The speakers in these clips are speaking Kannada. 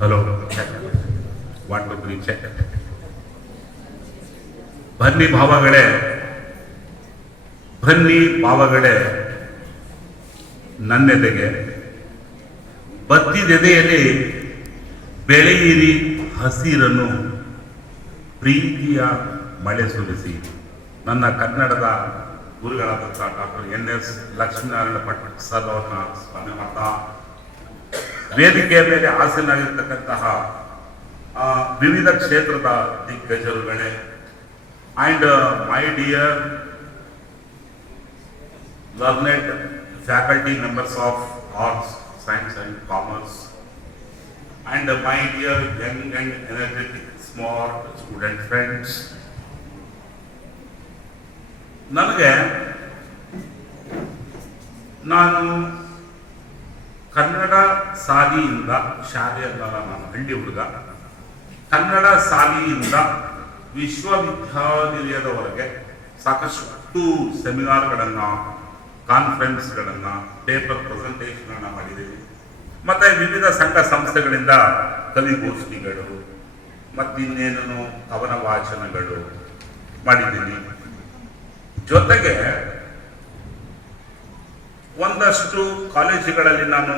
Hello one two three check ಬನ್ನಿ ಭಾವಗಳೇ ಬನ್ನಿ ಭಾವಗಳೇ ನನ್ನೆದೆಗೆ ಬತ್ತಿದೆದೆಯಲ್ಲಿ ಬೆಳೆಯಿರಿ ಹಸಿರನ್ನು ಪ್ರೀತಿಯ ಮಳೆ ಸುರಿಸಿ ನನ್ನ ಕನ್ನಡದ ಗುರುಗಳಾದಂಥ doctor N S Lakshminarayana Bhat sir ಅವ್ರನ್ನ ಸ್ಮರಣೆ ಮಾಡ್ತಾ ವೇದಿಕೆಯ ಮೇಲೆ ಹಾಸನಾಗಿರ್ತಕ್ಕಂತಹ ಆ, ವಿವಿಧ ಕ್ಷೇತ್ರದ ದಿಗ್ಗಜರುಗಳೇ and my dear learned faculty members of arts science and commerce and my dear young and energetic smart student friends ನನಗೆ ನಾನು ಕನ್ನಡ ಸಾಲಿಯಿಂದ ಶಾಲೆ ಅಲ್ಲ ನಾನು ಹಳ್ಳಿ ಹುಡುಗ. ಕನ್ನಡ ಸಾಲಿಯಿಂದ ವಿಶ್ವವಿದ್ಯಾನಿಲಯದವರೆಗೆ ಸಾಕಷ್ಟು ಸೆಮಿನಾರ್ಗಳನ್ನು, ಕಾನ್ಫರೆನ್ಸ್ಗಳನ್ನು, ಪೇಪರ್ ಪ್ರೆಸೆಂಟೇಷನ್ ಮಾಡಿದ್ದೀವಿ ಮತ್ತೆ ವಿವಿಧ ಸಂಘ ಸಂಸ್ಥೆಗಳಿಂದ ಕವಿಗೋಷ್ಠಿಗಳು ಮತ್ತಿನ್ನೇನೇನು ಕವನ ವಾಚನಗಳು ಮಾಡಿದ್ದೀನಿ. ಜೊತೆಗೆ ಒಂದಷ್ಟು ಕಾಲೇಜುಗಳಲ್ಲಿ ನಾನು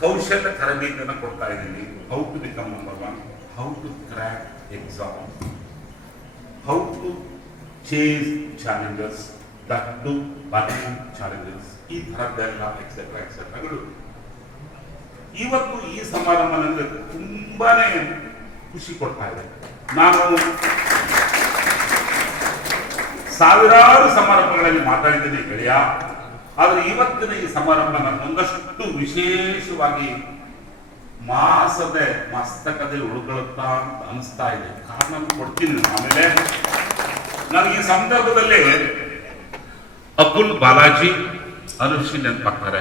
ಕೌಶಲ್ಯ ತರಬೇತಿಯನ್ನು ಕೊಡ್ತಾ ಇದ್ದೀನಿ. How to become number one how to crack exam how to chase challenges that to burning challenges ಈ ಥರದ್ದೆಲ್ಲ ಎಕ್ಸೆಟ್ರಾ ಎಕ್ಸೆಟ್ರಾಗಳು ಇವತ್ತು ಈ ಸಮಾರಂಭ ನನಗೆ ತುಂಬಾನೇ ಖುಷಿ ಕೊಡ್ತಾ ಇದೆ. ನಾನು ಸಾವಿರಾರು ಸಮಾರಂಭಗಳಲ್ಲಿ ಮಾತಾಡಿದ್ದೇನೆ ಗೆಳೆಯ. ಆದರೆ ಇವತ್ತಿನ ಈ ಸಮಾರಂಭ ನನ್ನೊಂದಷ್ಟು ವಿಶೇಷವಾಗಿ ಮಾಸದೆ ಮಸ್ತಕದಲ್ಲಿ ಉಳ್ಕೊಳ್ಳುತ್ತಾ ಅಂತ ಅನಿಸ್ತಾ ಇದೆ. ಕಾರಣ ಕೊಡ್ತೀನಿ ಆಮೇಲೆ ನನಗೆ ಈ ಸಂದರ್ಭದಲ್ಲಿ ಅಬುಲ್ ಬಾಲಾಜಿ ಅನುಷಿ ನೆನಪಾಗ್ತಾರೆ.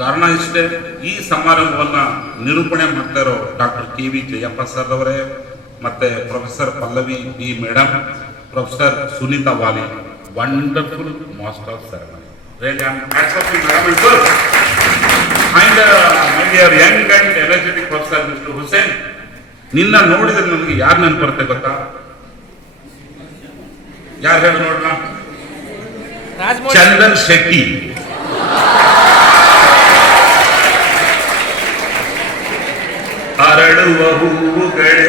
ಕಾರಣ ಇಷ್ಟೇ, ಈ ಸಮಾರಂಭವನ್ನ ನಿರೂಪಣೆ ಮಾಡ್ತಾ ಇರೋ doctor K V Jayappa sir ಅವರೇ, ಮತ್ತೆ professor Pallavi B madam Professor Sunita Wali wonderful master of ceremony Really, I'm hats off to Madam and sir. And uh, my dear young and energetic professor Mr. Hussein, ನಿನ್ನ ನೋಡಿದ್ರೆ ನನಗೆ ಯಾರು ನೆನಪು ಬರುತ್ತೆ ಗೊತ್ತಾ ಯಾರು ಹೇಳಿ ನೋಡೋಣ ರಾಜಮೌಳಿ ಚಂದನ್ ಶೆಟ್ಟಿ ಅರಳುವ ಹೂವುಗಳೇ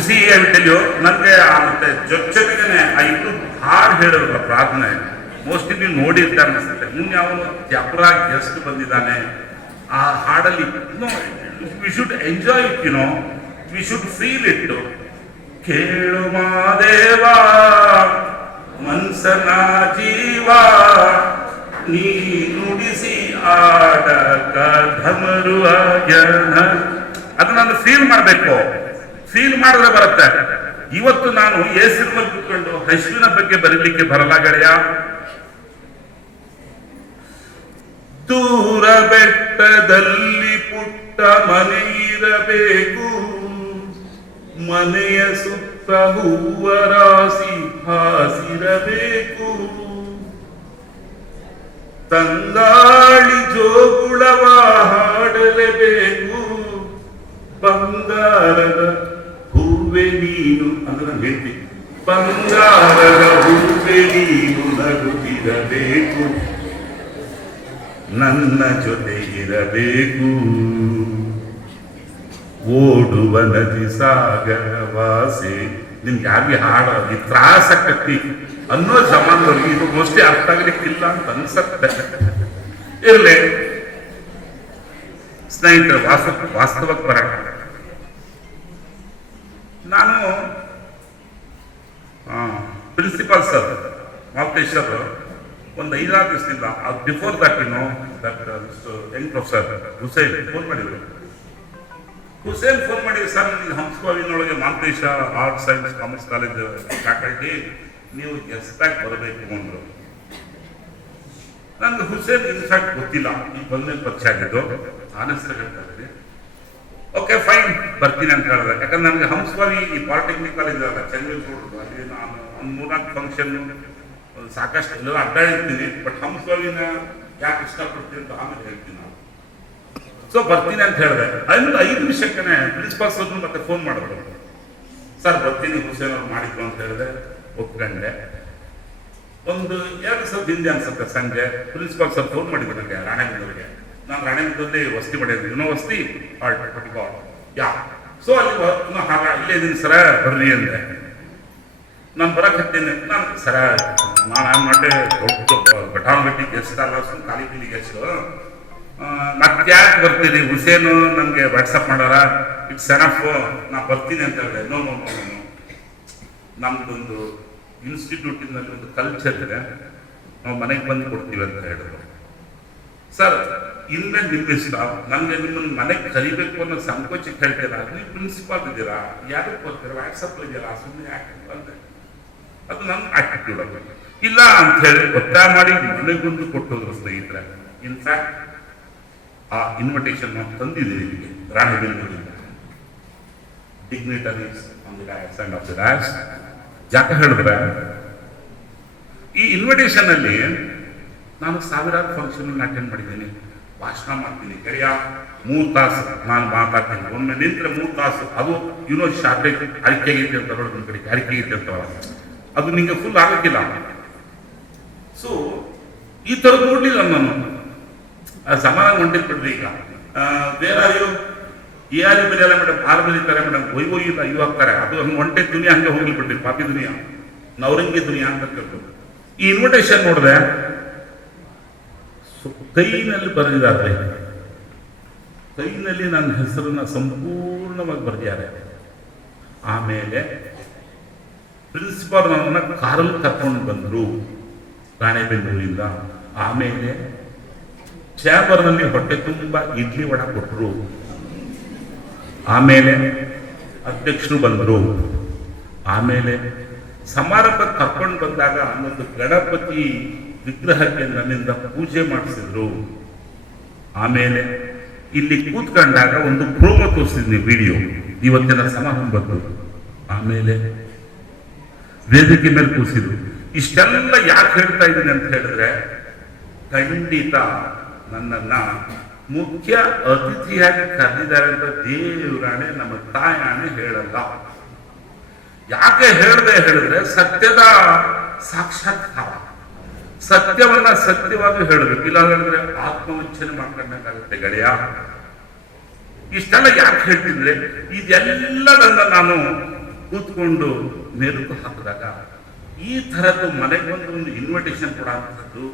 ಸಿ ಅಂತೇಳಿಯೋ ನನಗೆ ಮತ್ತೆ ಜೊತೆ ಆ ಇನ್ನು ಹಾಡು ಹೇಳಿರಲ್ಲ ಪ್ರಾರ್ಥನೆ. ಮೋಸ್ಟ್ಲಿ ನೀವು ನೋಡಿರ್ತಾರೆ ಅನಿಸುತ್ತೆ. ಮುಂದೆ ಅವನು ಜಪರಾಗಿ ಗೆಸ್ಟ್ ಬಂದಿದ್ದಾನೆ. ಆ ಹಾಡಲ್ಲಿ we should enjoy it you know we should feel it ಕೇಳು ಮಾದೇವ ಮನ್ಸನ ಜೀವ, ನೀ ನುಡಿಸಿ ಆಡಕ ಧಮರುವ ಜನ ಅದು ಫೀಲ್ ಮಾಡಬೇಕು. ಫೀಲ್ ಮಾಡಿದ್ರೆ ಬರುತ್ತೆ. ಇವತ್ತು ನಾನು ಎ ಸಿನಿಮಾ ಕೂತ್ಕೊಂಡು ಹಸುವಿನ ಬಗ್ಗೆ ಬರೀಲಿಕ್ಕೆ ಬರಲ್ಲ ಗೆಳೆಯ. ದೂರ ಬೆಟ್ಟದಲ್ಲಿ ಪುಟ್ಟ ಮನೆ ಇರಬೇಕು. ಮನೆಯ ಸುತ್ತ ಹೂವ ರಾಸಿ ಹಾಸಿರಬೇಕು. ತಂಗಾಳಿ ಜೋಗುಳವ ಹಾಡಲೇಬೇಕು. ಬಂಗಾರದ ಹೂವೆ ನೀನು ಅಂದ್ರೆ ನಾನು ಹೇಳ್ತೀನಿ. ಬಂಗಾರದ ಹೂವೆ ನೀನು ನಗುತ್ತಿರಬೇಕು. ನನ್ನ ಜೊತೆ ಇರಬೇಕು. ಓಡುವ ನದಿ ಸಾಗರ ವಾಸೆ. ನಿಮ್ಗೆ ಯಾರಿಗೆ ಹಾಡೋ ತ್ರಾಸ ತ್ರಾಸಕತ್ತಿ ಅನ್ನೋ ಜಮಾನದವ್ರಿಗೆ ಇದು ಮೋಸ್ಟ್ಲಿ ಅರ್ಥ ಆಗಲಿಕ್ಕಿಲ್ಲ ಅಂತ ಅನ್ಸತ್ತೆ. ಇರ್ಲಿ. ಸ್ನೇಹಿತರು ವಾಸ್ತವ ವಾಸ್ತವಕ್ಕೆ ಬರೋಣ ನಾನು ಪ್ರಿನ್ಸಿಪಾಲ್ ಸರ್ ಮಾಲ್ತೇಶ್ವರ್ ಒಂದು ಐದಾರು ದಿವಸದಿಂದ before that you know that young professor Hussain phone ಮಾಡಿದ್ರು. ಹುಸೇನ್ ಫೋನ್ ಮಾಡಿದ್ರು ಸರ್ ನಿಮ್ಗೆ ಹಂಸವಾವಿನೊಳಗೆ Mantesha art science commerce college faculty ನೀವು ಗೆಸ್ಟಾಗಿ ಬರಬೇಕು, ಅಂದರು. ನನಗೆ ಹುಸೇನ್ ಇನ್ಫ್ಯಾಕ್ಟ್ ಗೊತ್ತಿಲ್ಲ. ಈ ಬಂದ ಪರಿಚಯ ಆಗಿದ್ದು ಓಕೆ ಫೈನ್ ಬರ್ತೀನಿ ಅಂತ ಹೇಳಿದೆ ಯಾಕಂದ್ರೆ, ನನಗೆ ಹಂಸವಾವಿ ಈ ಪಾಲಿಟೆಕ್ನಿಕ್ ಕಾಲೇಜ್ ಅಲ್ಲ ರೋಡ್ ಅಲ್ಲಿ ನಾನು ಮೂರ್ನಾಲ್ಕು ಫಂಕ್ಷನ್ ಸಾಕಷ್ಟು ಎಲ್ಲ ಅಡ್ಡಾಡಿರ್ತೀನಿ ಬಟ್ ಹಂಸವಾವಿನ ಯಾಕೆ ಇಷ್ಟಪಡ್ತೀನಿ ಅಂತ ಆಮೇಲೆ ಹೇಳ್ತೀನಿ ನಾವು ಸೊ ಬರ್ತೀನಿ ಅಂತ ಹೇಳಿದೆ. ಐದು ಐದು ನಿಮಿಷಕ್ಕೆ ಪ್ರಿನ್ಸಿಪಾಲ್ ಸರ್ ಮತ್ತೆ ಫೋನ್ ಮಾಡಿದ್ರು. ಸರ್, ಬರ್ತೀನಿ, ಹುಸೇನ್ ಅವ್ರು ಮಾಡಿದ್ರು ಅಂತ ಹೇಳಿದೆ. ಒಪ್ಕೊಂಡೆ. ಒಂದು ಎರಡು ಸಲ ಹಿಂದೆ ಅನ್ಸುತ್ತೆ ಸಂಜೆ. ಪ್ರಿನ್ಸಿಪಾಲ್ ಸರ್ ಫೋನ್ ಮಾಡಿದ್ರು ನನಗೆ ರಾಣೆಬೆನ್ನೂರಿಗೆ. ನಾನು ರಾಣೆಬೆನ್ನೂರಲ್ಲಿ ವಸ್ತಿ ಮಾಡಿದ್ವಿ ಇನ್ನೋ ವಸ್ತಿ? ಯಾ. ಸೊ ಅಲ್ಲಿ ಇಲ್ಲೇ ಇದೀನಿ ಸರ, ಬರ್ರಿ ಅಂದೆ. ನಾನು ಬರಕ್ಕೆ ಹತ್ತೀನಿ. ನಾನು ಸರ ನಾನು ಏನು ಮಾಡಿ ದೊಡ್ಡ ಘಟಾನುಘಟಿ ಗೆಸ್ಟಲ್ಲ ಸುಮ್ ಖಾಲಿ ಪೀಲಿ ಗೆಸ್ಟು ಮತ್ತೆ ಯಾಕೆ ಬರ್ತೀನಿ. ಹುಸೇನು ನಮಗೆ ವಾಟ್ಸಪ್ ಮಾಡಾರ. ಇಟ್ಸ್ ಎನಫ್ ನಾ ಬರ್ತೀನಿ ಅಂತ ಹೇಳಿದೆ. ನೋ ನೋ ನೋ ನೋ ನಮ್ದೊಂದು ಇನ್ಸ್ಟಿಟ್ಯೂಟಿನಲ್ಲಿ ಒಂದು ಕಲ್ಚರ್ ಇದೆ. ನಾವು ಮನೆಗೆ ಬಂದು ಕೊಡ್ತೀವಿ ಅಂತ ಹೇಳಿದ್ರು. ಸರ್, ಇನ್ಮೇಲೆ ನಿಮ್ಮ ಇಷ್ಟ. ನನಗೆ ನಿಮ್ಮನ್ನು ಮನೆಗೆ ಕರಿಬೇಕು ಅನ್ನೋ ಸಂಕೋಚಕ್ಕೆ ಹೇಳ್ತೀರಾ? ನೀವು ಪ್ರಿನ್ಸಿಪಾಲ್ ಇದ್ದೀರಾ? ಯಾರಿಗೆ ಬರ್ತೀರಾ ವಾಟ್ಸಪ್ ಇದೆಯಲ್ಲ ಸುಮ್ಮನೆ ಯಾಕೆ ಬಂದೆ ಅದು ನನ್ನ ಆಟಿಟ್ಯೂಡ್ ಅದು ಇಲ್ಲ ಅಂತ ಹೇಳಿ ಒತ್ತಾಯ ಮಾಡಿ ಮನೆಗೊಂದು ಕೊಟ್ಟೋದ್ರು ಸ್ನೇಹಿತರೆ ಇನ್ಫ್ಯಾಕ್ಟ್ ಆ ಇನ್ವಿಟೇಷನ್ ನಾವು ತಂದಿದ್ದೀವಿ ನಿಮಗೆ ರಾಣಿಬೆನ್ನೂರಿಂದ dignitaries on the dais and off the dais ಜಾತ ಹೇಳಿದ್ರೆ, ಈ ಇನ್ವಿಟೇಷನ್ ಅಲ್ಲಿ ನಾನು ಸಾವಿರಾರು ಫಂಕ್ಷನ್ ಅಟೆಂಡ್ ಮಾಡಿದ್ದೀನಿ. ಭಾಷಣ ಮಾಡ್ತೀನಿ, ಗೆಳೆಯ, ಮೂರು ತಾಸು, ನಾನು ಮಾತಾಡ್ತೀನಿ. ಒಮ್ಮೆ ನಿಂತರೆ ಮೂರು ತಾಸು, ಅದು ಯುನೋ ಶಾರ್ಟೇಜ್ ಅರಿಕೆ ಗೀತೆ ಅಂತ ನೋಡೋದು ಕಡೆಗೆ ಅರಿಕೆ ಗೀತೆ ಅಂತ ಅದು ನಿಮಗೆ ಫುಲ್ ಆಗಕ್ಕಿಲ್ಲ. ಸೊ ಈ ಥರದ್ದು ನೋಡ್ಲಿಲ್ಲ ನಾನು. ಸಮಾನ ಹೊಂಟಿದ್ ಬಿಡ್ರಿ ಈಗ. ಬೇರೆ ಅಯ್ಯೋ ಯಾರು ಬೆಳೆಯಲ್ಲ ಮೇಡಮ್ ಆರು ಬೆಳೀತಾರೆ ಮೇಡಮ್ ಒಯ್ಯೋ ಹೋಗಿ ಇವು ಹಾಕ್ತಾರೆ ಅದು ಹಂಗೆ ಒಂಟೆ ದುನಿಯಾ ಹಂಗೆ ಹೋಗ್ಲಿ ಬಿಡ್ರಿ ಪಾಪಿ ದುನಿಯಾ ನವರಂಗಿ ದುನಿಯಾ ಅಂತ ಕೇಳ್ಬೋದು. ಈ ಇನ್ವಿಟೇಷನ್ ನೋಡಿದೆ ಸೊ, ಕೈನಲ್ಲಿ ಬರೆದಿದ್ದಾರೆ. ಕೈನಲ್ಲಿ ನನ್ನ ಹೆಸರನ್ನ ಸಂಪೂರ್ಣವಾಗಿ ಬರೆದಿದ್ದಾರೆ. ಆಮೇಲೆ ಪ್ರಿನ್ಸಿಪಾಲ್ ನನ್ನನ್ನು ಕಾರಲ್ಲಿ ಕರ್ಕೊಂಡು ಬಂದರು. ರಾಣೆಬೆನ್ನೂರಿಂದ ಆಮೇಲೆ ಚಾಂಬರ್ನಲ್ಲಿ ಹೊಟ್ಟೆ ತುಂಬ ಇಡ್ಲಿ ವಡ ಕೊಟ್ಟರು ಆಮೇಲೆ ಅಧ್ಯಕ್ಷರು ಬಂದರು. ಆಮೇಲೆ ಸಮಾರಂಭಕ್ಕೆ ಕರ್ಕೊಂಡು ಬಂದಾಗ ಒಂದು ಗಣಪತಿ ವಿಗ್ರಹಕ್ಕೆ ನನ್ನಿಂದ ಪೂಜೆ ಮಾಡಿಸಿದ್ರು. ಆಮೇಲೆ ಇಲ್ಲಿ ಕೂತ್ಕೊಂಡಾಗ ಒಂದು ಪ್ರೋಮೋ ತೋರಿಸಿದ್ನಿ ವಿಡಿಯೋ. ಇವತ್ತಿನ ಸಮಾರಂಭದ್ದು. ಆಮೇಲೆ ವೇದಿಕೆ ಮೇಲೆ ಕೂರಿಸಿದ್ರು. ಇಷ್ಟೆಲ್ಲ ಯಾಕೆ ಹೇಳ್ತಾ ಇದ್ದೀನಿ ಅಂತ ಹೇಳಿದ್ರೆ, ಖಂಡಿತ ನನ್ನನ್ನ ಮುಖ್ಯ ಅತಿಥಿಯಾಗಿ ಕರೆದಿದ್ದಾರೆ ಅಂತ ದೇವರಾಣೆ ನಮ್ಮ ತಾಯಾಣೆ ಹೇಳಲ್ಲ. ಯಾಕೆ ಹೇಳದೆ ಹೇಳಿದ್ರೆ, ಸತ್ಯದ ಸಾಕ್ಷಾತ್ಕಾರ. ಸತ್ಯವನ್ನ ಸತ್ಯವಾಗಿ ಹೇಳಬೇಕು. ಇಲ್ಲ ಹೇಳಿದ್ರೆ ಆತ್ಮವಂಚನೆ ಮಾಡ್ಕೊಂಡಾಗುತ್ತೆ ಗೆಳೆಯ. ಇಷ್ಟೆಲ್ಲ ಯಾಕೆ ಹೇಳ್ತಿದ್ರೆ ಇದೆಲ್ಲದನ್ನ ನಾನು ಕೂತ್ಕೊಂಡು ಮೆರುಕು ಹಾಕಿದಾಗ ಈ ಥರದ್ದು ಮನೆಗೆ ಬಂದು ಒಂದು ಇನ್ವಿಟೇಷನ್ ಕೊಡುವಂಥದ್ದು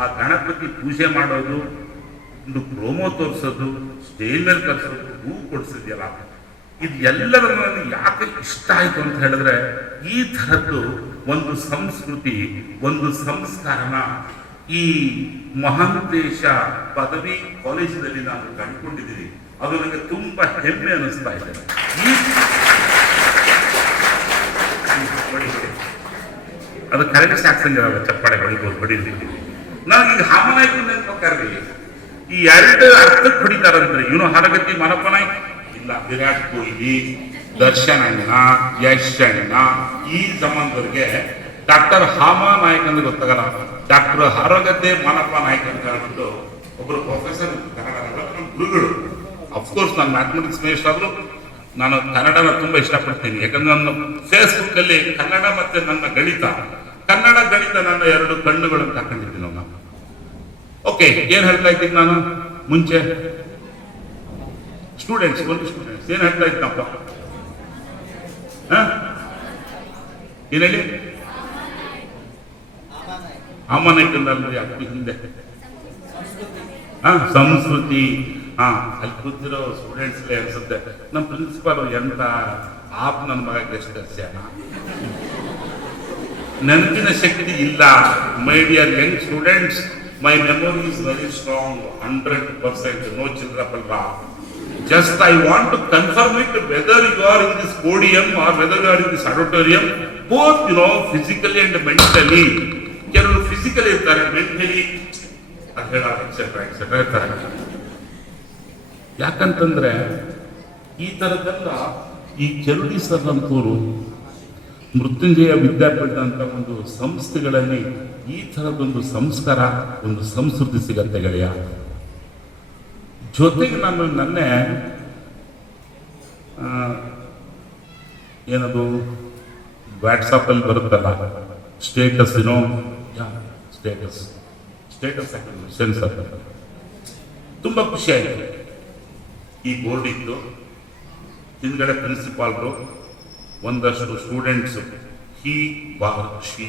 ಆ ಗಣಪತಿ ಪೂಜೆ ಮಾಡೋದು, ಒಂದು ಪ್ರೋಮೋ ತೋರಿಸೋದು, ಸ್ಟೇಜ್ ಮೇಲೆ ಕರ್ಸೋದು, ಹೂ ಕೊಡಿಸಿದ್ಯಲ್ಲ ಇದು ಎಲ್ಲದರ ನನಗೆ ಯಾಕೆ ಇಷ್ಟ ಆಯ್ತು ಅಂತ ಹೇಳಿದ್ರೆ ಈ ಥರದ್ದು ಒಂದು ಸಂಸ್ಕೃತಿ, ಒಂದು ಸಂಸ್ಕಾರನ ಈ ಮಹಾಂತೇಶ ಪದವಿ ಕಾಲೇಜಿನಲ್ಲಿ ನಾನು ಕಂಡುಕೊಂಡಿದ್ದೀನಿ. ಅದು ನನಗೆ ತುಂಬಾ ಹೆಮ್ಮೆ ಅನಿಸ್ತಾ ಇದೆ ಈ ಬಡಿ, ಬಡಿ. ಅದು ಕರೆಕ್ಟ್ ಸಾಕ್ಸಂಗಿರಲ್ಲ ಚಪ್ಪಾಳೆ ಹೊಡಿಬೋದು ಹೊಡಿಲಿಕ್ಕೆ ನಾವು ಈಗ ಹಾಮನಾಯ್ತು ನೆನ್ಪಕ್ಕಾರ್ರಿ ಈ ಎರಡು ಅರ್ಥಕ್ಕೆ ಹೊಡಿತಾರಂದ್ರೆ ಇವನು ಹರಗತಿ ಮನಪನಾಯ್ ಇಲ್ಲ, ವಿರಾಟ್ ಕೊಹ್ಲಿ, ದರ್ಶನ್ ಅಣ್ಣ, ಯಶ್ ಅಣ್ಣ, ಈ ಸಂಬಂಧವರಿಗೆ ಡಾಕ್ಟರ್ ಹಾಮ ನಾಯ್ಕ ಅಂದ್ರೆ ಗೊತ್ತಾಗಲ್ಲ. ಡಾಕ್ಟರ್ ಹರಗತೆ ಮಾನಪ್ಪ ನಾಯ್ಕ ಅಂತ ಹೇಳ್ಬಿಟ್ಟು ಒಬ್ಬರು ಪ್ರೊಫೆಸರ್ ಗುರುಗಳು. ಅಫ್ಕೋರ್ಸ್ ನಾನು ಮ್ಯಾಥಮೆಟಿಕ್ಸ್ ಮೇಸ್ಟ್ ಆದ್ರು ನಾನು ಕನ್ನಡನ ತುಂಬಾ ಇಷ್ಟಪಡ್ತೀನಿ. ಯಾಕಂದ್ರೆ ನನ್ನ ಫೇಸ್ಬುಕ್ ಅಲ್ಲಿ ಕನ್ನಡ ಮತ್ತೆ ನನ್ನ ಗಣಿತ, ಕನ್ನಡ ಗಣಿತ ನನ್ನ ಎರಡು ಕಣ್ಣುಗಳನ್ನು ಹಾಕೊಂಡಿದ್ದೀನಿ ನಾವು ಓಕೆ ಏನ್ ಹೇಳ್ತಾ ಇದ್ದೀನಿ ನಾನು? ಮುಂಚೆ? ಸ್ಟೂಡೆಂಟ್ಸ್ ಒಂದು ಸ್ಟೂಡೆಂಟ್ಸ್ ಏನ್ ಹೇಳ್ತಾ ಇದ್ದಪ್ಪ ಏನ್ ಹೇಳಿ? ಅಪ್ಪಿ ಹಿಂದೆ. ಹಾ, ಸಂಸ್ಕೃತಿ. ಹಾ. ಅಲ್ಲಿ ಕೂತಿರೋ ಸ್ಟೂಡೆಂಟ್ಸ್ ಅನ್ಸುತ್ತೆ ನಮ್ಮ ಪ್ರಿನ್ಸಿಪಾಲ್ ಎಂತ? ಆಪ್ ನನ್ನ ಮಗ ಗೆಸ್ಟ್ ಅರ್ಸ್ಯಾನ ನೆನಪಿನ ಶಕ್ತಿ ಇಲ್ಲ. My dear young students my memory is very strong hundred percent no ಚಿಲ್ರಪಲ್ಲ just I want to confirm it whether you are in this podium or whether you are in this auditorium both you know physically and mentally ಕೆಲವರು ಫಿಸಿಕಲಿ ಇರ್ತಾರೆ ಮೆಂಟಲಿ ಅಂತ ಹೇಳ ಎಕ್ಸೆಟ್ರಾ ಎಕ್ಸೆಟ್ರಾ ಇರ್ತಾರೆ ಯಾಕಂತಂದ್ರೆ ಈ ಥರದ್ದೆಲ್ಲ ಈ ಕೆರಡಿ ಸರ್ರಂತೂರು ಮೃತ್ಯುಂಜಯ ವಿದ್ಯಾಪೀಠ ಅಂತ ಒಂದು ಸಂಸ್ಥೆಗಳಲ್ಲಿ ಈ ಥರದೊಂದು ಸಂಸ್ಕಾರ, ಒಂದು ಸಂಸ್ಕೃತಿ ಸಿಗತ್ತೆ ಗೆಳೆಯ. ಜೊತೆಗೆ ನಾನು ನನ್ನೆ ಏನದು ಏನದು ವ್ಯಾಟ್ಸಪ್ಪಲ್ಲಿ ಬರುತ್ತಲ್ಲ ಸ್ಟೇಟಸ್ ಏನೋ ಸ್ಟೇಟಸ್ ಸ್ಟೇಟಸ್ ಸೆನ್ಸರ್ ತುಂಬ ಖುಷಿ ಆಯಿತು. ಈ ಬೋರ್ಡ್ ಇತ್ತು ಹಿಂದ್ಗಡೆ ಪ್ರಿನ್ಸಿಪಾಲ್ರು ಒಂದಷ್ಟು ಸ್ಟೂಡೆಂಟ್ಸು ಹಿ ಬಾ ಶಿ,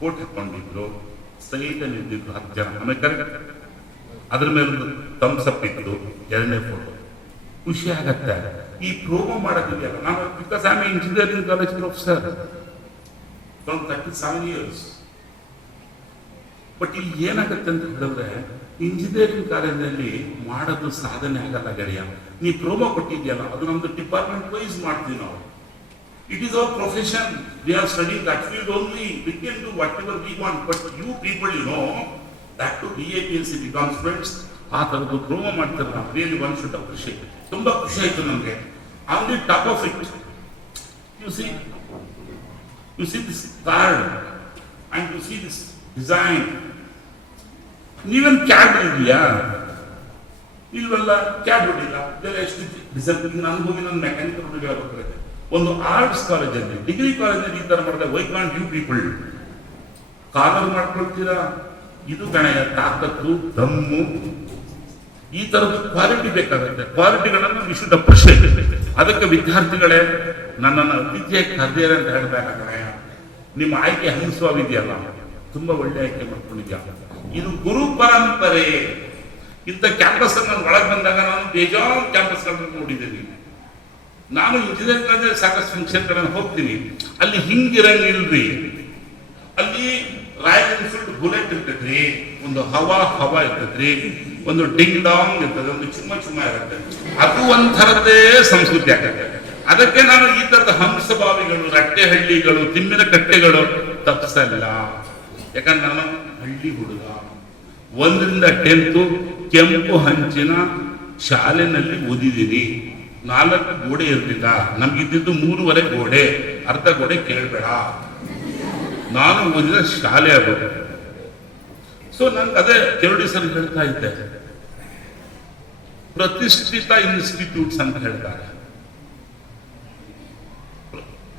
ಕೋಟ್ ಹಾಕೊಂಡಿದ್ರು ಸೈಡಲ್ಲಿ ನಿಂತಿದ್ರು ಹತ್ತು ಜನ. ಆಮೇಲೆ ಕರೆಕ್ಟ್ ಅದ್ರ ಮೇಲೊಂದು ಅಪ್ ಇತ್ತು, ಎರಡನೇ ಫೋಟೋ ಖುಷಿ ಆಗತ್ತೆ. ಈ ಪ್ರೋಮೋ ಮಾಡೋದಿದೆಯಲ್ಲ ನಾನು because I engineering college professor from thirty seven years but ಇಲ್ಲಿ ಏನಾಗುತ್ತೆ ಅಂತ ಹೇಳಿದ್ರೆ ಇಂಜಿನಿಯರಿಂಗ್ ಕಾಲೇಜಲ್ಲಿ ಮಾಡೋದು ಸಾಧನೆ ಆಗಲ್ಲ ಗೆಳೆಯ. ನೀ ಪ್ರೋಮೋ ಕೊಟ್ಟಿದ್ಯಲ್ಲ, ಅದು ನಮ್ದು ಡಿಪಾರ್ಟ್ಮೆಂಟ್ ವೈಸ್ ಮಾಡ್ತೀವಿ ನಾವು. It is our profession we are study that field only we can do whatever we want but you people you know that to be A P L C D friends ಆ ಥರದ್ದು ಪ್ರೋಮೋ ಮಾಡ್ತಾರೆ ನಾವು. ರಿಯಲಿ ಒನ್ ಶುಡ್ ಖುಷಿ ತುಂಬ ಖುಷಿ ಆಯಿತು ನಮಗೆ. On the top of it you see you see this card and you see this design ನೀವೇನು ಕ್ಯಾಬ್ ಇದೆಯಾ ಇಲ್ವಲ್ಲ ಕ್ಯಾಬ್ ಹೊಡಿಲ್ಲ ಇದೆಲ್ಲ ಎಷ್ಟು ಡಿಸೈನ್ ನಾನು ಹೋಗಿ ನನ್ನ ಮೆಕ್ಯಾನಿಕಲ್ ಹೇಳ್ಬೇಕಾಗುತ್ತೆ ಒಂದು ಆರ್ಟ್ಸ್ ಕಾಲೇಜಲ್ಲಿ ಡಿಗ್ರಿ ಕಾಲೇಜಲ್ಲಿ ಈ ಥರ ಮಾಡಿದ್ರೆ why can't you people collar ಮಾಡ್ಕೊಳ್ತೀರಾ? ಇದು ಗಣಯ, ತಾಕತ್ತು, ದಮ್ಮು. ಈ ತರದ ಕ್ವಾಲಿಟಿ ಬೇಕಾಗುತ್ತೆ. ಕ್ವಾಲಿಟಿಗಳನ್ನು ವಿಶುದ್ಧ ಪ್ರಶ್ನೆ. ಅದಕ್ಕೆ ವಿದ್ಯಾರ್ಥಿಗಳೇ, ನನ್ನನ್ನು ಅತಿಥಿಯಾಗಿ ಕರೆದಿದ್ದಾರೆ ಅಂತ ಹೇಳಿದಾಗ ನಿಮ್ಮ ಆಯ್ಕೆ ಹಂಸವಾಗಿದೆಯಲ್ಲ, ತುಂಬ ಒಳ್ಳೆ ಆಯ್ಕೆ ಮಾಡ್ಕೊಂಡಿದ್ಯಾ? ಇದು ಗುರು ಪರಂಪರೆ ಇಂಥ ಕ್ಯಾಂಪಸ್ ನಾನು ಒಳಗೆ ಬಂದಾಗ ನಾನು ಬೇಜಾನ್ ಕ್ಯಾಂಪಸ್ ನೋಡಿದ್ದೀನಿ. ನಾನು ಇಂಜಿನಿಯರಿಂಗ್ ಅಂದ್ರೆ ಸಾಕಷ್ಟು ಫಂಕ್ಷನ್ಗಳನ್ನು ಹೋಗ್ತೀನಿ. ಅಲ್ಲಿ ಹಿಂಗಿರಂಗಿಲ್ರಿ ಅಲ್ಲಿ ರಾಯಲ್ ಎನ್ಫೀಲ್ಡ್ ಬುಲೆಟ್ ಇರ್ತದ್ರಿ, ಒಂದು ಹವಾ ಹವಾ ಇರ್ತದ್ರಿ, ಒಂದು ಡಿಂಗ್ ಡಾಂಗ್ ಇರ್ತದೆ, ಒಂದು ಚುಮ್ಮ ಚುಮ್ಮ ಇರುತ್ತೆ. ಅದು ಒಂಥರದ್ದೇ ಸಂಸ್ಕೃತಿ ಆಗತ್ತೆ. ಅದಕ್ಕೆ ನಾನು ಈ ತರದ ಹಂಸಭಾವಿಗಳು ರಟ್ಟೆ ಹಳ್ಳಿಗಳು ತಿಮ್ಮಿನ ಕಟ್ಟೆಗಳು ತಪ್ಪಿಸಲ್ಲ. ಯಾಕಂದ್ರೆ ನಾನು ಹಳ್ಳಿ ಹುಡುಗ. ಒಂದರಿಂದ ಟೆಂತು ಕೆಂಪು ಹಂಚಿನ ಶಾಲೆನಲ್ಲಿ ಓದಿದ್ದೀರಿ ನಾಲ್ಕು ಗೋಡೆ ಇರಲಿಲ್ಲ. ನಮ್ಗಿದ್ದಿದ್ದು ಮೂರುವರೆ ಗೋಡೆ. ಅರ್ಧ ಗೋಡೆ ಕೇಳಬೇಡ. ನಾನು ಓದಿದ ಶಾಲೆ ಅದು. ಸೊ ನಾನು ಅದೇ ಕೆರಡಿ ಸರ್ ಹೇಳ್ತಾ ಇದ್ದೆ. ಪ್ರತಿಷ್ಠಿತ ಇನ್ಸ್ಟಿಟ್ಯೂಟ್ಸ್ ಅಂತ ಹೇಳ್ತಾರೆ.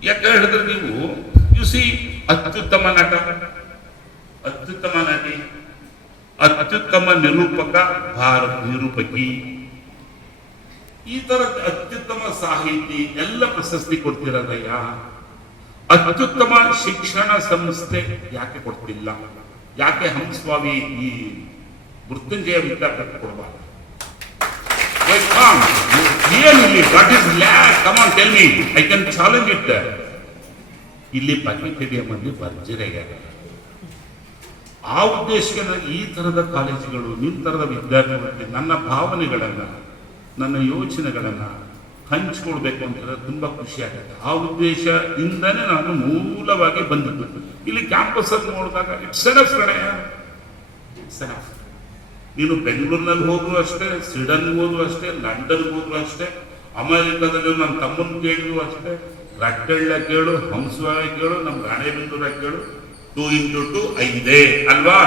ಯಾಕೆ ಹೇಳಿದ್ರೆ ನೀವು ಯು ಸಿ ಅತ್ಯುತ್ತಮ ನಟ. ಅತ್ಯುತ್ತಮ ನಟಿ ಅತ್ಯುತ್ತಮ ನಿರೂಪಕ, ಭಾರತ ನಿರೂಪಕಿ. ಈ ತರ ಅತ್ಯುತ್ತಮ ಸಾಹಿತಿ ಎಲ್ಲ ಪ್ರಶಸ್ತಿ ಕೊಡ್ತಿರೋದಯ್ಯ? ಅತ್ಯುತ್ತಮ ಶಿಕ್ಷಣ ಸಂಸ್ಥೆ ಯಾಕೆ ಕೊಡ್ತಿಲ್ಲ? ಯಾಕೆ ಹಂಸ್ವಾಮಿ ಈ ಮೃತ್ಯುಂಜಯ ವಿದ್ಯಾಪೀಠ ಕೊಡಬಾರ್ದು? ಏನಿಲ್ಲಿ ವಾಟ್ ಇಸ್ ಲ್ಯಾಕ್ ಆ ಉದ್ದೇಶಕ್ಕೆ ನಾನು ಈ ಥರದ ಕಾಲೇಜುಗಳು ನಿಮ್ಮ ಥರದ ವಿದ್ಯಾರ್ಥಿಗಳಿಗೆ ನನ್ನ ಭಾವನೆಗಳನ್ನು, ನನ್ನ ಯೋಚನೆಗಳನ್ನು ಹಂಚ್ಕೊಳ್ಬೇಕು ಅಂತ ತುಂಬಾ ಖುಷಿ ಆಗುತ್ತೆ. ಆ ಉದ್ದೇಶದಿಂದನೇ ನಾನು ಮೂಲವಾಗಿ ಬಂದಿದ್ದು. ಇಲ್ಲಿ ಕ್ಯಾಂಪಸ್ ಅಲ್ಲಿ ನೋಡಿದಾಗ ಇಟ್ಸ್ ಎನಫ್ ಕಡೆ ಇಟ್ಸ್ ಎನಫ್ ನೀನು ಬೆಂಗಳೂರಿನಲ್ಲಿ ಹೋದ್ರು ಅಷ್ಟೇ ಸ್ವೀಡನ್ ಹೋದ್ರು ಅಷ್ಟೇ ಲಂಡನ್ ಹೋದ್ರು ಅಷ್ಟೇ, ಅಮೆರಿಕದಲ್ಲಿ ನನ್ನ ತಮ್ಮನ ಕೇಳಿದ್ರು ಅಷ್ಟೇ. ರಟ್ಟಳ್ಳ ಕೇಳು ಹಂಸವಾಗ ಕೇಳು ನಮ್ಮ ರಾಣೆಬೆನ್ನೂರ ಕೇಳು ಟೂ ಇಂಟು ಟು ಐದೇ, ಅಲ್ವಾ?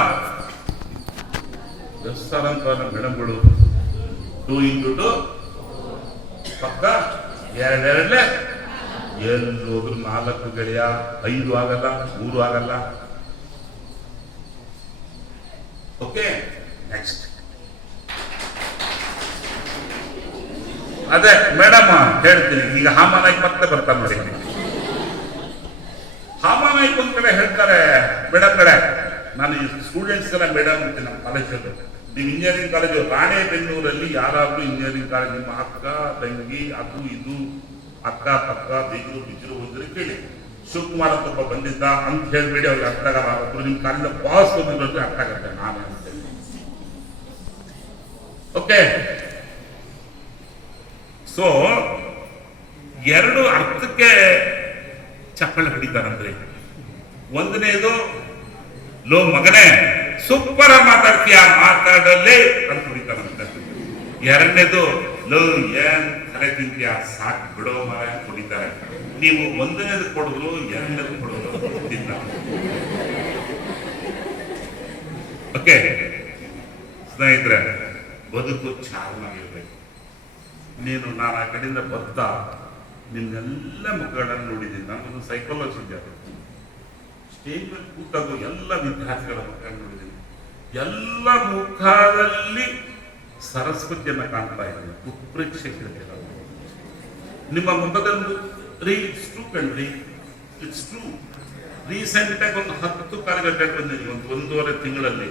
ಅಂತ ಮೇಡಮ್ಗಳು ಟೂ ಇಂಟು ಟು ಪಕ್ಕ ಎರಡೆರಡ್ಲೆ. ಎಲ್ಲಿ ಹೋದ್ರು ನಾಲ್ಕು ಗೆಳೆಯ, ಐದು ಆಗಲ್ಲ, ಮೂರು ಆಗಲ್ಲ. ಓಕೆ ನೆಕ್ಸ್ಟ್ ಅದೇ ಮೇಡಮ್ ಹೇಳ್ತೀನಿ. ಈಗ ಹಾಮನಾಗಿ ಮತ್ತೆ ಬರ್ತಾ ನೋಡಿ. ಹಾಮಾನಾಯ್ಕ್ ಒಂದ್ ಕಡೆ ಹೇಳ್ತಾರೆ ಕಡೆ ನಾನು ಈ ಸ್ಟೂಡೆಂಟ್ಸ್ ಎಲ್ಲ ಮೇಡಮ್ ಅಂತ ನಮ್ಮ ಕಾಲೇಜಲ್ಲಿ ನೀವು ಇಂಜಿನಿಯರಿಂಗ್ ಕಾಲೇಜು ರಾಣೆಬೆನ್ನೂರಲ್ಲಿ ಯಾರಾದ್ರೂ ಇಂಜಿನಿಯರಿಂಗ್ ಕಾಲೇಜ್ ನಿಮ್ಮ ಅಕ್ಕ, ತಂಗಿ, ಅದು ಇದು, ಅಕ್ಕ, ಪಕ್ಕ ಬಿಜರು ಬಿಜರು ಹೋದ್ರೆ ಕೇಳಿ. ಶಿವಕುಮಾರ್ ಅಂತ ಬಂದಿದ್ದ, ಅಂತ ಹೇಳ್ಬೇಡಿ, ಅವ್ರಿಗೆ ಅರ್ಥ ಆಗಲ್ಲ. ನಿಮ್ ಕಾಲೇಜ್ ಬಾಸ್ ಬಂದಿರೋದ್ರೆ ಅರ್ಥ ಆಗತ್ತೆ, ನಾನು ಓಕೆ ಸೊ ಎರಡು ಅರ್ಥಕ್ಕೆ ಚಪ್ಪಳೆ ಹೊಡಿತಾರಂದ್ರೆ ಒಂದನೇದು, ಲೋ ಮಗನೇ ಸೂಪರ್ ಮಾತಾಡ್ತೀಯ ಮಾತಾಡಲೇ ಅಂತ ಹೊಡಿತಾರಂತೆ ಎರಡನೇದು, ಲೋ ಏನ್ ತಲೆ ತಿಂತೀಯ, ಸಾಕು ಬಿಡೋ ಮರ ಹೊಡಿತಾರೆ. ನೀವು ಒಂದನೇದು ಕೊಡೋದು, ಎರಡನೇದು ಕೊಡೋದು ತಿನ್ನ ಓಕೆ. ಸ್ನೇಹಿತರೆ, ಬದುಕು ಚಾರ್ಮಾಗಿರ್ಬೇಕು. ನೀನು ನಾನು ಆ ಕಡೆಯಿಂದ ಬರ್ತಾ ನಿನ್ನೆಲ್ಲ ಮುಖಗಳನ್ನು ನೋಡಿದ್ದೀನಿ. ನಾನೊಂದು ಸೈಕಾಲಜಿ ಅದು. ಸ್ಟೇಜ್ ಮೇಲೆ ಕೂತಾಗ ಎಲ್ಲ ವಿದ್ಯಾರ್ಥಿಗಳ ಮಕ್ಕಳನ್ನು ನೋಡಿದ್ದೀನಿ. ಎಲ್ಲ ಮುಖದಲ್ಲಿ ಸರಸ್ವತಿಯನ್ನು ಕಾಣ್ತಾ ಇದ್ದೀನಿ. ಉತ್ಪ್ರೇಕ್ಷಕರಿಗೆ ನಿಮ್ಮ ಮುಖದಲ್ಲಿ ರೀ ಇಟ್ಸ್ ಟ್ರೂ ಕಣ್ರಿ. ಇಟ್ಸ್ ಟ್ರೂ ರೀಸೆಂಟ್ ಆಗಿ ಒಂದು ಹತ್ತು ಕಾಲಘಟ್ಟ ಬಂದಿದ್ದೀನಿ ಒಂದು ಒಂದೂವರೆ ತಿಂಗಳಲ್ಲಿ.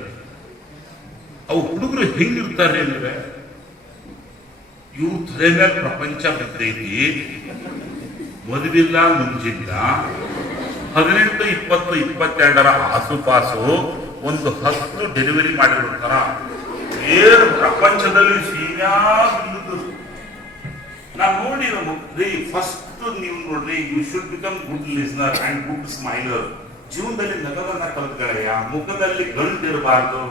ಅವು ಹುಡುಗರು ಹೆಂಗಿರ್ತಾರೆ ಅಂದ್ರೆ ಇವು ತಲೆ ಮೇಲೆ ಪ್ರಪಂಚ ಬಿದ್ದೈತಿ ಮದುವಿಲ್ಲ ಮುಂಚಿಲ್ಲ ಹದಿನೆಂಟು, ಇಪ್ಪತ್ತು, ಇಪ್ಪತ್ತೆರಡರ ಆಸುಪಾಸು ಒಂದು ಹತ್ತು ಡೆಲಿವರಿ ಮಾಡಿರುತ್ತಾರ ಏನು ಪ್ರಪಂಚದಲ್ಲಿ ಸೀನ್ಯಾಗಿದ್ದು ನಾನು ನೋಡಿ ಫಸ್ಟ್ ನೀವು ನೋಡ್ರಿ you should become good listener and good smiler ಜೀವನದಲ್ಲಿ ನಗದನ್ನ ಕಲ್ತ್ಕೊಳ್ಳಯ್ಯ ಮುಖದಲ್ಲಿ ಗಂಟು ಗಂಟಿರಬಾರ್ದು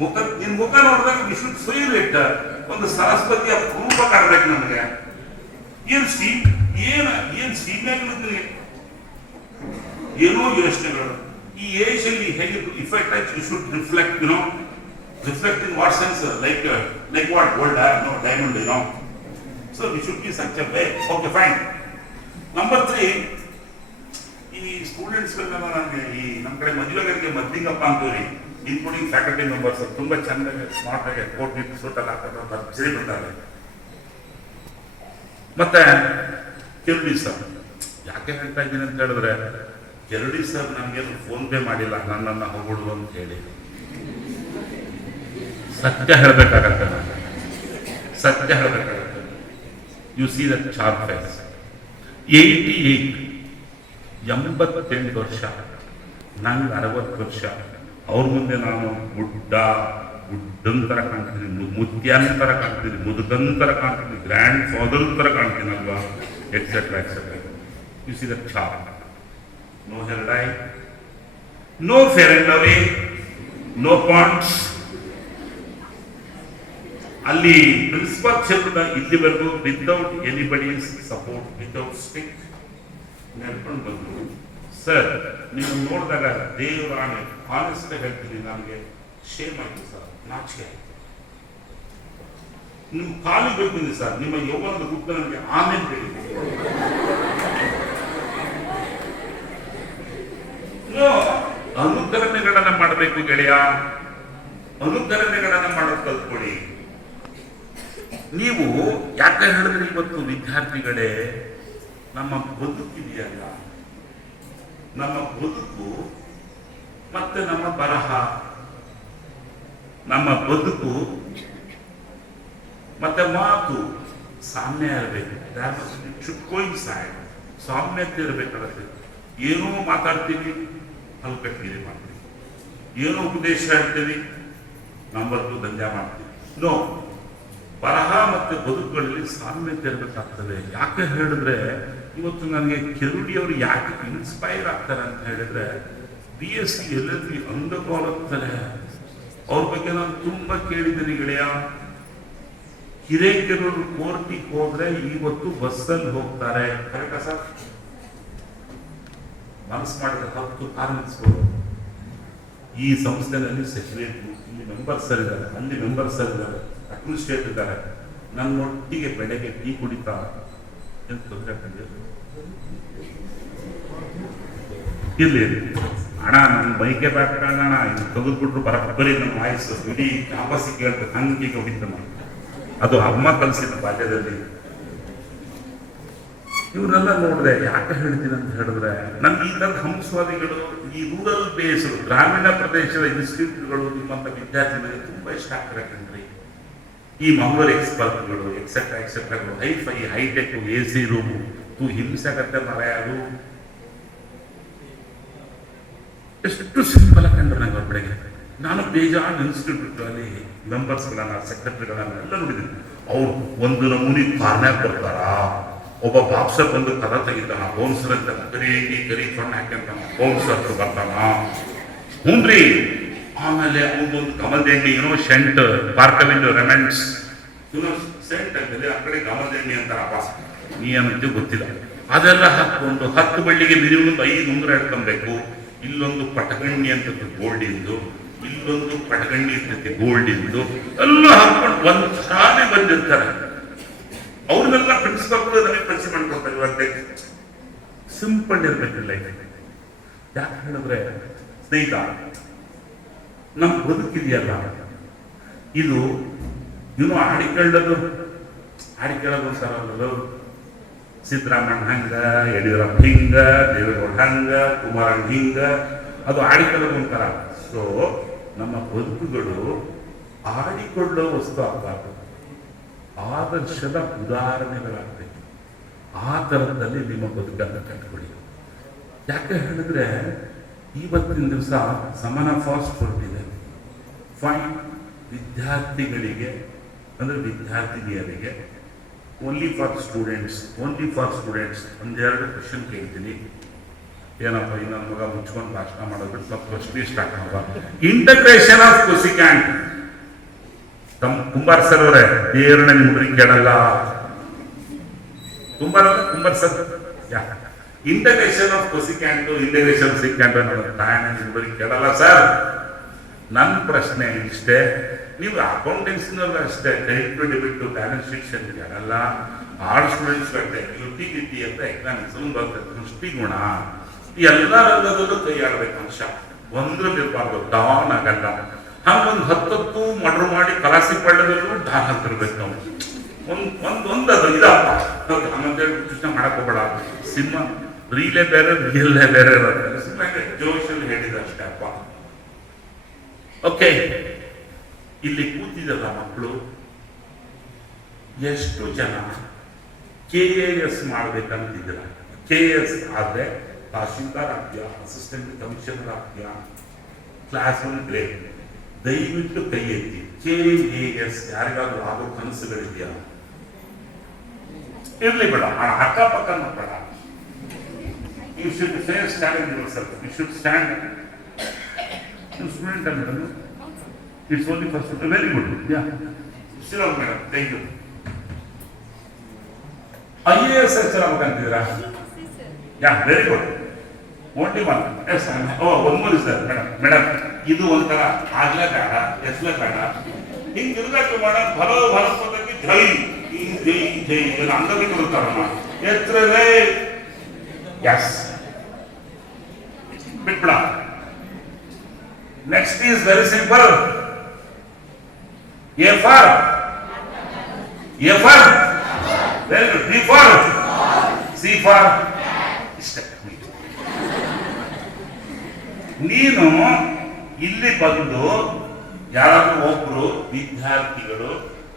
ಮುಖ, ನಿನ್ ಮುಖ ನೋಡಿದಾಗ ಯು ಶುಡ್ ಫೀಲ್ ಇಟ್ ಒಂದು ಸರಸ್ವತಿಯ ರೂಪ ಕಾಣ್ಬೇಕು ನನಗೆ. ಏನು ಸಿ ಏನ್ ಏನ್ ಸೀಮೆಗಳಿದ್ರಿ ಏನೋ ಯೋಚನೆಗಳು. ಈ ಏಜ್ ಅಲ್ಲಿ ಹೇಗೆ ಇಫೆಕ್ಟ್ ಆಯ್ತು? You should reflect you know reflect in what sense like like what gold or no diamond you know so we should be such way okay fine number three ಈ ಸ್ಟೂಡೆಂಟ್ಸ್ ನನಗೆ ಈ ನಮ್ಮ ಕಡೆ ಮದುವೆಗಳಿಗೆ ಮದ್ದಿಂಗಪ್ಪ ಅಂತೀವ್ರಿ. ಇನ್ಕ್ಲೂಡಿಂಗ್ ಫ್ಯಾಕಲ್ಟಿ ಮೆಂಬರ್ಸ್ ತುಂಬಾ ಚೆನ್ನಾಗಿ ಸ್ಮಾರ್ಟ್ ಆಗಿ ಕೋಟ್ ಸೂಟ್ ಎಲ್ಲ ಭರ್ಜರಿ ಬಂದಾರೆ ಮತ್ತೆ ಕೆರಡಿ ಸರ್ ಯಾಕೆ ಹೇಳ್ತಾ ಇದ್ದೀನಿ ಅಂತ ಹೇಳಿದ್ರೆ ಕೆರಡಿ ಸರ್ ನನಗೇನು ಫೋನ್ ಪೇ ಮಾಡಿಲ್ಲ, ನನ್ನನ್ನು ಹೊಗಳು ಅಂತ ಹೇಳಿ. ಸತ್ಯ ಹೇಳ್ಬೇಕಾಗತ್ತೆ ನಾನು ಸತ್ಯ ಹೇಳಬೇಕಾಗತ್ತೆ. You see that sharp face eighty eight ಎಂಬತ್ತೆಂಟು ವರ್ಷ. ನಂಗೆ ಅರವತ್ತು ವರ್ಷ. ಅವ್ರ ಮುಂದೆ ನಾನು ಗುಡ್ಡ ಗುಡ್ಡಂತರ ಕಾಣ್ತೀನಿ ಮುತ್ಯಾಂತರ ಕಾಣ್ತೀನಿ ಮುದುಕಂತರ ಕಾಣ್ತೀನಿ ಗ್ರ್ಯಾಂಡ್ ಫಾದರ್ ಥರ ಕಾಣ್ತೀನಲ್ವಾ? Etcetera etc. You see the chart. No hair no no fair lovely, no points ಅಲ್ಲಿ ಪ್ರಿನ್ಸಿಪಲ್ ಕ್ಷೇತ್ರದ ಇಲ್ಲಿವರೆಗೂ without anybody support without stick ನಡ್ಕೊಂಡು ಬಂದ್ರು ಸರ್ ನೀವು ನೋಡಿದಾಗ ದೇವರಾಣೆ ಆನೆಸ್ಟ್ ಹೇಳ್ತೀನಿ ನನಗೆ ಶೇಮ್ ಆಯಿತು ಸರ್ ನಾಚಿಕೆ ಆಯ್ತು ನಿಮ್ಮ ಕಾಲಿಗೆ ಬೇಕಿದೆ ಸರ್. ನಿಮ್ಮ ಯೌವನದ ಗುಟ್ಟು ನನಗೆ ಆಮೇಲೆ ಬೇಕು ನೀವು ಅನುಕರಣೆಗಳನ್ನ ಮಾಡಬೇಕು ಗೆಳೆಯ. ಅನುಕರಣೆಗಳನ್ನ ಮಾಡೋದು ಕಲ್ತ್ಕೊಳ್ಳಿ. ನೀವು ಯಾಕೆ ಹೇಳಿದ್ರೆ ಇವತ್ತು ವಿದ್ಯಾರ್ಥಿಗಳೇ, ನಮ್ಮ ಬದುಕಿದೆಯಲ್ಲ. ನಮ್ಮ ಬದುಕು ಮತ್ತೆ ನಮ್ಮ ಬರಹ. ನಮ್ಮ ಬದುಕು ಮತ್ತೆ ಮಾತು ಸಾಮ್ಯ ಇರಬೇಕು. ಚುಟ್ಕೋಯಿಸಾಯ್ ಸಾಮ್ಯತೆ ಇರಬೇಕಾದ್ರೆ ಏನೋ ಮಾತಾಡ್ತೀವಿ ಹಲ್ಕಟ್ಟಿಗೆ ಮಾಡ್ತೀವಿ. ಏನೋ ಉಪದೇಶ ಹೇಳ್ತೀವಿ ನಂಬರ್ದು ದಂಧೆ ಮಾಡ್ತೀವಿ. ನೋ ಬರಹ ಮತ್ತೆ ಬದುಕುಗಳಲ್ಲಿ ಸಾಮ್ಯತೆ ಇರಬೇಕಾಗ್ತದೆ. ಯಾಕೆ ಹೇಳಿದ್ರೆ, ಇವತ್ತು ನನಗೆ ಕೆರುಡಿಯವರು ಯಾಕೆ ಇನ್ಸ್ಪೈರ್ ಆಗ್ತಾರೆ ಅಂತ ಹೇಳಿದ್ರೆ B S C L L B ಅಂಗಪಾಲುತ್ತಾರೆ ಅವ್ರ ಬಗ್ಗೆ ನಾನು ತುಂಬಾ ಕೇಳಿದ್ದೀನಿ ಗೆಳೆಯ. ಹಿರೇಕೆರೂರು ಕೋರ್ಟಿಗೆ ಹೋದ್ರೆ ಇವತ್ತು ಬಸ್ಸಲ್ಲಿ ಹೋಗ್ತಾರೆ. ಕರೆಕ್ಟಾ ಸರ್? ಮನಸ್ಸು ಮಾಡಿದ ಹತ್ತು ಕಾರ್ಮಿಕ್ಸ್ಗಳು ಈ ಸಂಸ್ಥೆನಲ್ಲಿ ಸೆಕ್ರೆಟರಿ ಇಲ್ಲಿ ಮೆಂಬರ್ಸ್ ಇದ್ದಾರೆ. ಅಲ್ಲಿ ಮೆಂಬರ್ಸ್ ಇದ್ದಾರೆ. ಅಡ್ಮಿನಿಸ್ಟ್ರೇಟರ್ ಇದ್ದಾರೆ. ನನ್ನೊಟ್ಟಿಗೆ ಬೆಳಗ್ಗೆ ಟೀ ಕುಡಿತಾ ಎಂದು ತೊಂದರೆ ಇರಲಿ, ಇರ್ಲಿ. ಅಣ್ಣ ನನ್ನ ಬೈಕೆ ಅಣ್ಣ ಇದು ತೆಗೆದ್ಬಿಟ್ರು ಬರಬ್ಬರಿ ನನ್ನ ವಾಯಸ್ಸು ಇಡೀ ಕ್ಯಾಂಪಸ್ಸಿಗೆ ಕೇಳ್ತಾರೆ ಹಂಗೆ ಹೋಗಿದ್ದ ಅದು ಅಮ್ಮ ಕಲಿಸಿದ ಬಾಲ್ಯದಲ್ಲಿ. ಇವನ್ನೆಲ್ಲ ನೋಡಿದೆ ಯಾಕೆ ಹೇಳ್ತೀನಿ ಅಂತ ಹೇಳಿದ್ರೆ ನಮ್ಗೆ ಈ ಥರದ ಹಂಸವಾದಿಗಳು ಈ ರೂರಲ್ ಬೇಸ್ಡ್ ಗ್ರಾಮೀಣ ಪ್ರದೇಶದ ಇನ್ಸ್ಟಿಟ್ಯೂಟ್ಗಳು ನಿಮ್ಮಂಥ ವಿದ್ಯಾರ್ಥಿಗಳಿಗೆ ತುಂಬಾ ಇಷ್ಟ ಆಗ್ತಾರೆ ಕಣ್ರಿ. ಈ ಮಂಗಳೂರು ಎಕ್ಸ್ಪರ್ಟ್ಗಳು etcetera ಎಕ್ಸೆಟ್ರಾಗಳು hi fi hi-tech, A C room, ತೂ ಹಿಂಸೆ ಆಗತ್ತೆ ಮರ ಯಾರು ಎಷ್ಟು ಸಿಂಪಲ್ ಕಂಡ್ರೆ ನಂಗೆ ಅವ್ರ ಬೆಳಗ್ಗೆ. ನಾನು ಬೇಜಾನ್ ಇನ್ಸ್ಟಿಟ್ಯೂಟ್ಗಳಲ್ಲಿ ಮೆಂಬರ್ಸ್ಗಳನ್ನ ಸೆಕ್ರೆಟರಿಗಳನ್ನ ಎಲ್ಲ ನೋಡಿದ್ದೀನಿ. ಅವ್ರು ಒಂದು ನಮೂನಿ ಕಾರ್ನ್ಯಾಗ ಬರ್ತಾರ ಒಬ್ಬ ಬಾಕ್ಸರ್ ಬಂದು ಕದ ತೆಗಿತಾನ? ಬೌನ್ಸರ್ ಅಂತ ಕರಿ ಕರಿ ಸೊಣ್ಣ ಹಾಕ್ಯಂತಾನ ಬೌನ್ಸರ್ ಬರ್ತಾನ? ಹ್ಞೂನ್ರಿ ಆಮೇಲೆ ಅವನೊಂದು ಕಮಲ್ದೆಣ್ಣೆ ಏನೋ ಶೆಂಟ್ ಪಾರ್ಕ್ ಅವೆನ್ಯೂ ರೆಮೆಂಟ್ಸ್ ಸೆಂಟ್ ಅಂತಂದ್ರೆ ಆ ಕಡೆ ಕಮಲ್ದೆಣ್ಣೆ ಅಂತಾರಪ್ಪ ನೀ ಏನಂತ ಗೊತ್ತಿಲ್ಲ. ಅದೆಲ್ಲ ಹಾಕೊಂಡು ಹತ್ತು ಬಳ್ಳಿಗೆ ಮಿನಿಮಮ್ ಐದು ಉಂಗುರ ಹಿಡ್ಕೊಬೇಕು ಇಲ್ಲೊಂದು ಪಟಗಣ್ಣಿ ಅಂತ ಗೋಲ್ಡಿಂದು ಇಲ್ಲೊಂದು ಪಟಗಣ್ಣಿ ಇರ್ತೈತಿ ಗೋಲ್ಡ್ ಇಂದು. ಎಲ್ಲ ಹಾಕೊಂಡು ಒಂದ್ ಸಾಲಿ ಬಂದಿರ್ತಾರೆ. ಅವ್ರನ್ನೆಲ್ಲ ಪ್ರಿನ್ಸಿಪಲ್ ನಮಗೆ ಪರಿಚಯ ಮಾಡ್ಕೊಡ್ತಾರೆ ಇವತ್ತೇ ಸಿಂಪಲ್ ಇರ್ಬೇಕು ಲೈಫ್ ಯಾಕೆ ಹೇಳಿದ್ರೆ, ಸ್ನೇಹಿತ ನಮ್ಮ ಬದುಕಿದೆಯಲ್ಲ, ಇದು ಇನ್ನು ಆಡಿಕೊಳ್ಳೋದು ಆಡಿಕೊಳ್ಳೋದು ಅಂತಾರಲ್ಲ ಸಿದ್ದರಾಮಣ್ಣ ಹಂಗ, ಯಡಿಯೂರಪ್ಪ ಹಿಂಗ, ದೇವೇಗೌಡ ಹಂಗ, ಕುಮಾರಣ್ಣ ಹಿಂಗ, ಅದು ಆಡಿಕೊಳ್ಳೋದು ಒಂಥರ. ಸೊ ನಮ್ಮ ಬದುಕುಗಳು ಆಡಿಕೊಳ್ಳೋ ವಸ್ತು ಆಗಬಾರ್ದು ಆದರ್ಶದ ಉದಾಹರಣೆಗಳಾಗಬೇಕು. ಆ ಥರದಲ್ಲಿ ನಿಮ್ಮ ಬದುಕನ್ನು ಕಟ್ಕೊಳ್ಳಿ. ಯಾಕೆ ಹೇಳಿದ್ರೆ, ಇವತ್ತಿನ ದಿವಸ ಸಮನ ಫಾಸ್ಟ್ ಕೊಟ್ಟಿದೆ ಫೈನ್ ವಿದ್ಯಾರ್ಥಿಗಳಿಗೆ, ಅಂದರೆ ವಿದ್ಯಾರ್ಥಿನಿಯರಿಗೆ only for students only for students ಒಂದೆರಡು ಕ್ವಶನ್ ಕೇಳ್ತೀನಿ. ಏನಪ್ಪ ಈ ನನ್ನ ಮಗ ಮುಚ್ಕೊಂಡು ಭಾಷಣ ಮಾಡೋದು ಸ್ವಲ್ಪ ಪ್ರಶ್ನೆ ಸ್ಟಾರ್ಟ್ ಮಾಡುವ ಇಂಟಗ್ರೇಷನ್ ಆಫ್ ಕುಸಿಕ್ಯಾಂಟ್ ತಮ್ಮ ಕುಂಬಾರ್ ಸರ್ ಅವರೇ, ದೇವ್ರನ್ನ ಹುಡುಗಿ ಕೇಳಲ್ಲ. ಕುಂಬಾರ್ ಅಲ್ಲ Kumbar sir integration of cosecant integration secant ಅನ್ನೋದು ತಾಯನ ಹುಡುಗಿ ಕೇಳಲ್ಲ, ಸರ್. ನನ್ನ ಪ್ರಶ್ನೆ ಇಷ್ಟೇ, ನೀವು ಅಕೌಂಟೆನ್ಸಿನಲ್ಲೂ ಅಷ್ಟೇ credit to debit balance sheets ಅಂತ ಕೇಳಲ್ಲ. ಆರ್ ಸ್ಟೂಡೆಂಟ್ಸ್ ಯುಟಿಲಿಟಿ ಅಂತ ಎಕನಾಮಿಕ್ಸ್ ಬರ್ತದೆ ದೃಷ್ಟಿಗುಣ ಎಲ್ಲ ರಂಗದಲ್ಲೂ ಕೈ ಆಡ್ಬೇಕು ಅಂಶ ಒಂದ್ರಲ್ಲಿ ಇರಬಾರ್ದು. ಡಾನ್ ಆಗಲ್ಲ ಹಂಗೊಂದು ಹತ್ತತ್ತು ಮಡ್ರು ಮಾಡಿ ಕಲಾಸಿ ಪಳ್ಳದಲ್ಲೂ ಡಾನ್ ಹತ್ತಿರ್ಬೇಕು ನಾವು ಒಂದ್ ಒಂದ್ ಒಂದ್ ಅದು ಇದಪ್ಪ ಹಂಗಂತೇಳಿ ಕೃಷ್ಣ ಮಾಡಕ್ ಹೋಗ್ಬೇಡ. ಸಿನಿಮಾ ರೀಲೇ ಬೇರೆ ರೀಲೇ ಬೇರೆ ಸುಮ್ಮನೆ ಜೋಶಲ್ಲಿ ಹೇಳಿದ ಅಷ್ಟೇ ಅಪ್ಪ. ಓಕೆ ಇಲ್ಲಿ ಕೂತಿದಲ್ಲ ಮಕ್ಕಳು. ಎಷ್ಟು ಜನ ಕೆ ಎ ಎಸ್ ಮಾಡ್ಬೇಕಂತಿದ್ರ ಕೆ ಎಸ್ ಆದ್ರೆ ತಹಶೀಲ್ದಾರ್ ಆಗ್ತೀಯಾ ಅಸಿಸ್ಟೆಂಟ್ ಕಮಿಷನರ್ ಆಗ್ತೀಯಾ ಕ್ಲಾಸ್ ಒನ್ ಗ್ರೇಡ್ ದಯವಿಟ್ಟು ಕೈ ಎತ್ತಿ. ಕೆ ಎ ಎಸ್ ಯಾರಿಗಾದ್ರೂ ಆಗೋ ಕನಸುಗಳಿದೆಯಾ? ಇರ್ಲಿ ಬೇಡ ಆ ಅಕ್ಕಪಕ್ಕ ಬೇಡ you should say stand yourself you should stand student madam it's only first very good yeah ಶಿರೋಮ್ madam thank you I A S H ಆಗ್ಬೇಕಂತಿದ್ದೀರಾ? Yeah very good only one so one more is there madam madam ಇದು ಒಂಥರ ಆಗ್ಲೇ ಬೇಡ ಎಸ್ಲೇ ಬೇಡ. ಹಿಂಗ್ ಇರ್ಬೇಕು ಮೇಡಮ್ ಭಲೋ ಭರಸ್ಪದಕ್ಕೆ ಜೈ, ಈ ಜೈ ಜೈ ಇದನ್ನ ಅಂಗಡಿ ಕೊಡ್ತಾರಮ್ಮ ಎತ್ತರವೇ ಎಸ್ ಬಿಟ್ಬಿಡ. Next is very simple A for A for very good B for C for ಇಷ್ಟೇ ನೀನು ಇಲ್ಲಿ ಬಂದು ಯಾರಾದ್ರೂ ಒಬ್ರು ವಿದ್ಯಾರ್ಥಿಗಳು